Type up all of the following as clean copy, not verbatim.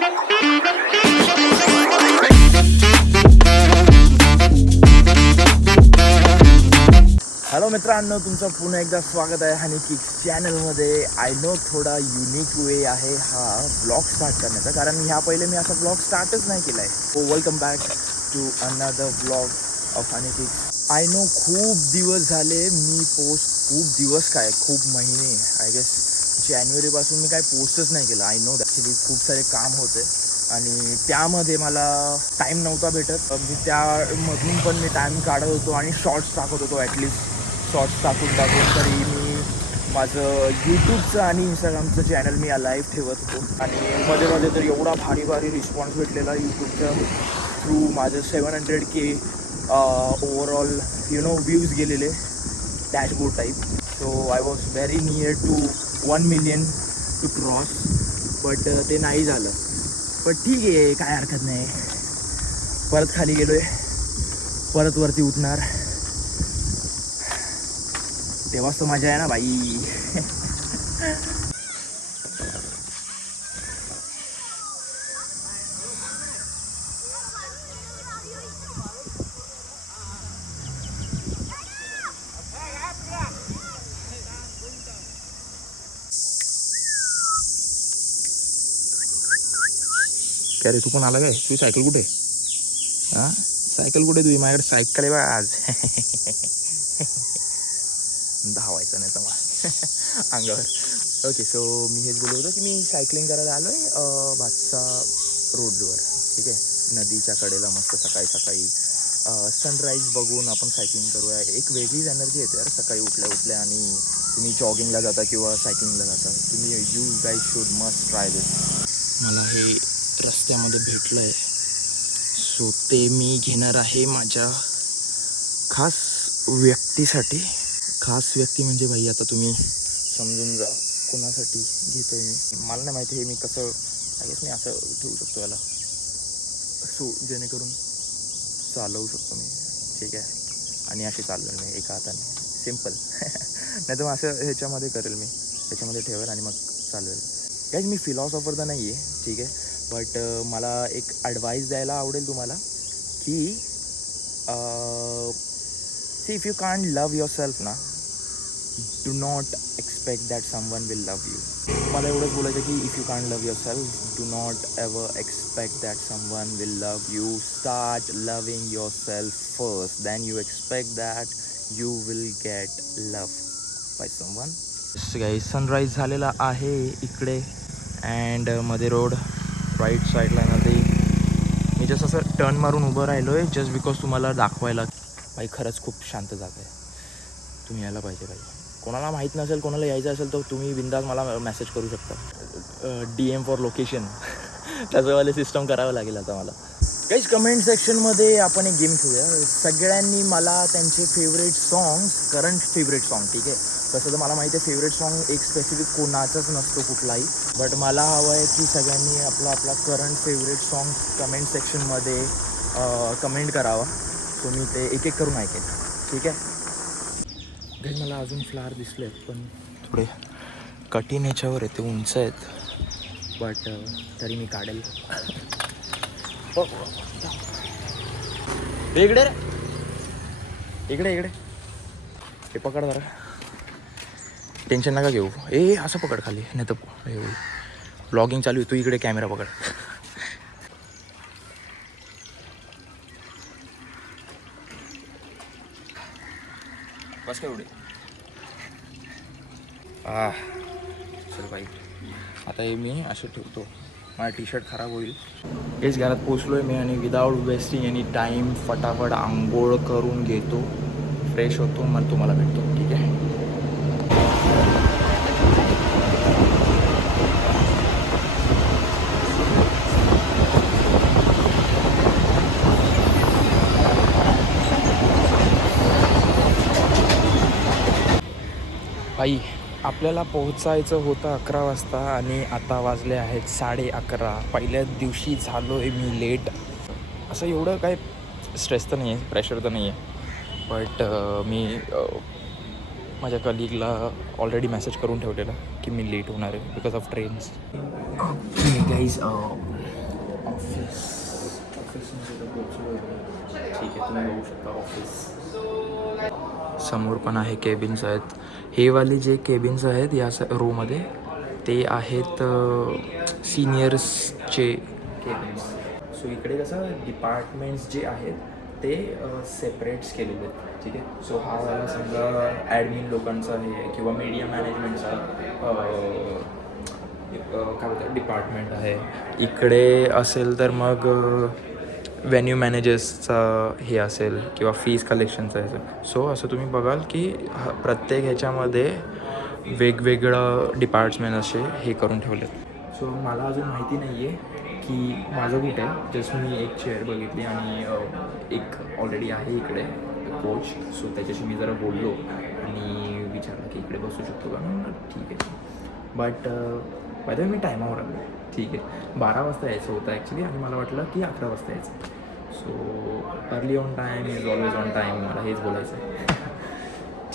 Hello मित्रांनो, तुमचं पुन्हा एकदा स्वागत आहे हनी किक्स चॅनलमध्ये. आय नो थोडा युनिक वे आहे हा ब्लॉग स्टार्ट करण्याचा, कारण ह्या पहिले मी असा ब्लॉग स्टार्टच नाही केला आहे. So welcome back to another blog of Honey Kicks. I know खूप दिवस झाले मी खूप दिवस काय खूप महिने, आय गेस जानेवारीपासून मी काय पोस्टच नाही केलं. आय नो ॲक्च्युली खूप सारे काम होते आणि त्यामध्ये मला टाईम नव्हता भेटत. मी त्यामधून पण मी टाईम काढत होतो आणि शॉर्ट्स टाकत होतो. ॲटलिस्ट शॉर्ट्स टाकून तरी मी माझं यूट्यूबचं आणि इंस्टाग्रामचं चॅनल मी लाईव्ह ठेवत होतो. आणि मध्ये तर एवढा भारी रिस्पॉन्स भेटलेला यूट्यूबच्या थ्रू. माझं 700K ओवरऑल व्ह्यूज गेलेले dashboard type. So I was very near to 1 million to cross, but ते नाही झालं. पण ठीक आहे, काय हरकत नाही. परत खाली गेलो आहे, परत वरती उठणार, तेव्हाच तर मजा आहे ना बाई. काय रे, तू पण आला काय? तू सायकल कुठे? हां, सायकल कुठे तुझी? माझ्याकडे सायकल आहे बा आज. धावायचं नाही तर मला अंगावर. ओके, सो मी हेच बोलत होतो की मी सायकलिंग करायला आलो आहे भातसा रोडवर. ठीक आहे, नदीच्या कडेला मस्त सकाळी सनराईज बघून आपण सायकलिंग करूया. एक वेगळीच एनर्जी येते यार सकाळी उठल्या आणि तुम्ही जॉगिंगला जाता किंवा सायकलिंगला जाता. तुम्ही you guys should must try this. मला हे रस्त्यामध्ये भेटलं आहे, सो ते मी घेणार आहे माझ्या खास व्यक्तीसाठी. खास व्यक्ती म्हणजे भाई आता तुम्ही समजून जा कोणासाठी घेतो आहे मी. मला नाही माहिती हे मी कसं, आय गेस मी असं ठेवू शकतो याला, सो जेणेकरून चालवू शकतो मी. ठीक आहे, आणि अशी चालवेल मी एका हाताने, सिम्पल. नाही तर मग असं ह्याच्यामध्ये करेल मी, ह्याच्यामध्ये ठेवेल आणि मग चालवेल. गाईज मी फिलॉसॉफर तर नाही आहे, ठीक आहे, बट मला एक ॲडवाईस द्यायला आवडेल तुम्हाला की see if you can't love yourself ना, do not expect that someone will love you. मला एवढंच बोलायचं की if you can't love yourself, do not ever expect that someone will love you. Start loving yourself first, then you expect that you will get love by someone. Guys sunrise झालेला आहे इकडे and मध्ये road right साईडला नदी. मी जसं असं turn मारून उभं राहिलो आहे जस्ट बिकॉज तुम्हाला दाखवायला. बाई खरंच खूप शांत जागा आहे, तुम्ही यायला पाहिजे. बाई कोणाला माहीत नसेल, कोणाला यायचं असेल तर तुम्ही बिंदास मला मेसेज करू शकता. DM for location. त्याचंवाले सिस्टम करावं लागेल आता मला. काहीच कमेंट सेक्शनमध्ये आपण एक गेम खेळूया. सगळ्यांनी मला त्यांचे favourite songs, current favourite song, ठीक आहे, तसं तर मला माहिती आहे फेवरेट सॉन्ग एक स्पेसिफिक कोणाचाच नसतो कुठलाही, बट मला हवं आहे की सगळ्यांनी आपला करंट फेवरेट सॉन्ग कमेंट सेक्शनमध्ये कमेंट करावा. सो मी ते एक करून ऐकेन, ठीक आहे. घरी मला अजून फ्लावर दिसले आहेत पण थोडे कठीण ह्याच्यावर आहे, ते उंच आहेत, बट तरी मी काढेल. इकडे रे, इकडे हे पकड जरा, टेन्शन नका घेऊ. असं पकड खाली, नाही तर ब्लॉगिंग चालू आहे. तू इकडे कॅमेरा पकड. बस काय एवढे. चल बाई, आता हे मी असं ठेवतो, माझा टी-शर्ट खराब होईल. हेच घरात पोचलो आहे मी आणि विदाऊट वेस्टिंग एनी टाईम फटाफट आंघोळ करून घेतो, फ्रेश होतो, मग तुम्हाला भेटतो, ठीक आहे. बाई आपल्याला पोहोचायचं होतं 11 वाजता आणि आता वाजले आहेत 11:30. पहिल्याच दिवशी झालो आहे मी लेट. असं एवढं काय स्ट्रेस तर नाही आहे, प्रेशर तर नाही आहे, बट मी माझ्या कलिगला ऑलरेडी मेसेज करून ठेवलेला की मी लेट होणार आहे because of trains. Okay guys, ऑफिसमध्ये तर पोचलो. ठीक आहे, तुम्ही बघू शकता ऑफिस. समोर पण आहे केबिन्स आहेत. हे वाले जे केबिन्स आहेत या रोमध्ये ते आहेत सिनियर्सचे केबिन्स. सो इकडे कसं डिपार्टमेंट्स जे आहेत ते सेपरेट्स केलेले आहेत. ठीक आहे. सो हा वाला समजा ॲडमिन लोकांचा आहे किंवा मीडिया मॅनेजमेंटचा काय बोलतात डिपार्टमेंट आहे. इकडे असेल तर मग व्हेन्यू मॅनेजर्सचा हे असेल किंवा फीज कलेक्शनचा असेल. सो असं तुम्ही बघाल की प्रत्येक ह्याच्यामध्ये वेगवेगळं डिपार्टमेंट असे हे करून ठेवले. सो मला अजून माहिती नाही आहे की माझं कुठे आहे. जस्ट मी एक चेअर बघितली आणि एक ऑलरेडी आहे इकडे कोच. सो त्याच्याशी मी जरा बोललो आणि विचारलं की इकडे बसू शकतो का. ठीक आहे. बट बाय मी टायमावर आलो. ठीक आहे. 12 वाजता यायचं होतं ॲक्च्युली आणि मला वाटलं की 11 वाजता यायचं. So early on time is always on time. मला हेच बोलायचं आहे.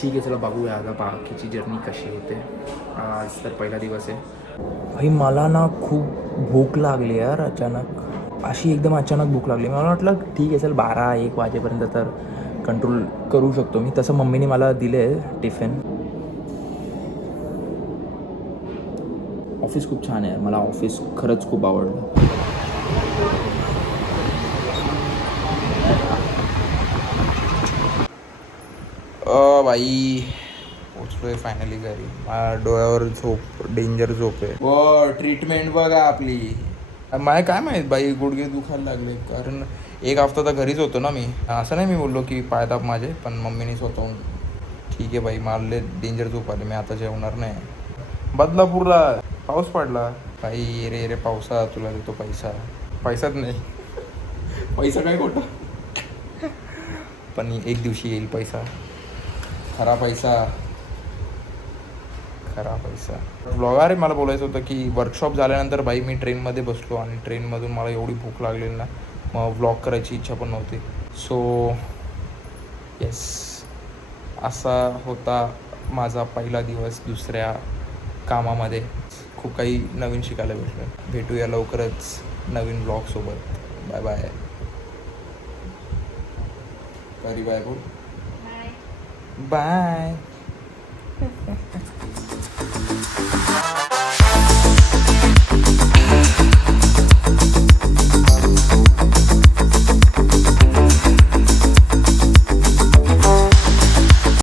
ठीक आहे, चला बघूया आता बाकीची जर्नी कशी होते. आज तर पहिला दिवस आहे. भाई मला ना खूप भूक लागली यार अचानक. अशी एकदम अचानक भूक लागली. मला वाटलं ठीक आहे चल 12-1 वाजेपर्यंत तर कंट्रोल करू शकतो मी. तसं मम्मीने मला दिले टिफिन. ऑफिस खूप छान आहे. मला ऑफिस खरंच खूप आवडलं. बाई पोचलोय फायनली घरी. माझ्या डोळ्यावर झोप, डेंजर झोप आहे. व ट्रीटमेंट बघा आपली. मला काय माहीत बाई गुडघे दुखायला लागले. कारण एक हफ्ता तर घरीच होतो ना मी. असं नाही मी बोललो की पाय दाब माझे, पण मम्मीने स्वतःहून ठीक आहे बाई मारले डेंजर झोप आले. मी आता जेवणार नाही. बदलापूरला पाऊस पडला. बाई रे रे पावसा तुला देतो पैसा. पैसाच नाही. पैसा काय खोटं. पण एक दिवशी येईल पैसा. खरा पैसा. खरा पैसा. व्लॉग अरे मला बोलायचं होतं की वर्कशॉप झाल्यानंतर बाई मी ट्रेनमध्ये बसलो आणि ट्रेनमधून मला एवढी भूक लागलेली ना मग व्लॉग करायची इच्छा पण नव्हती. सो येस असा होता माझा पहिला दिवस दुसऱ्या कामामध्ये. खूप काही नवीन शिकायला भेटलं. भेटूया लवकरच नवीन व्लॉगसोबत. Bye bye. बाय बोल. बाय.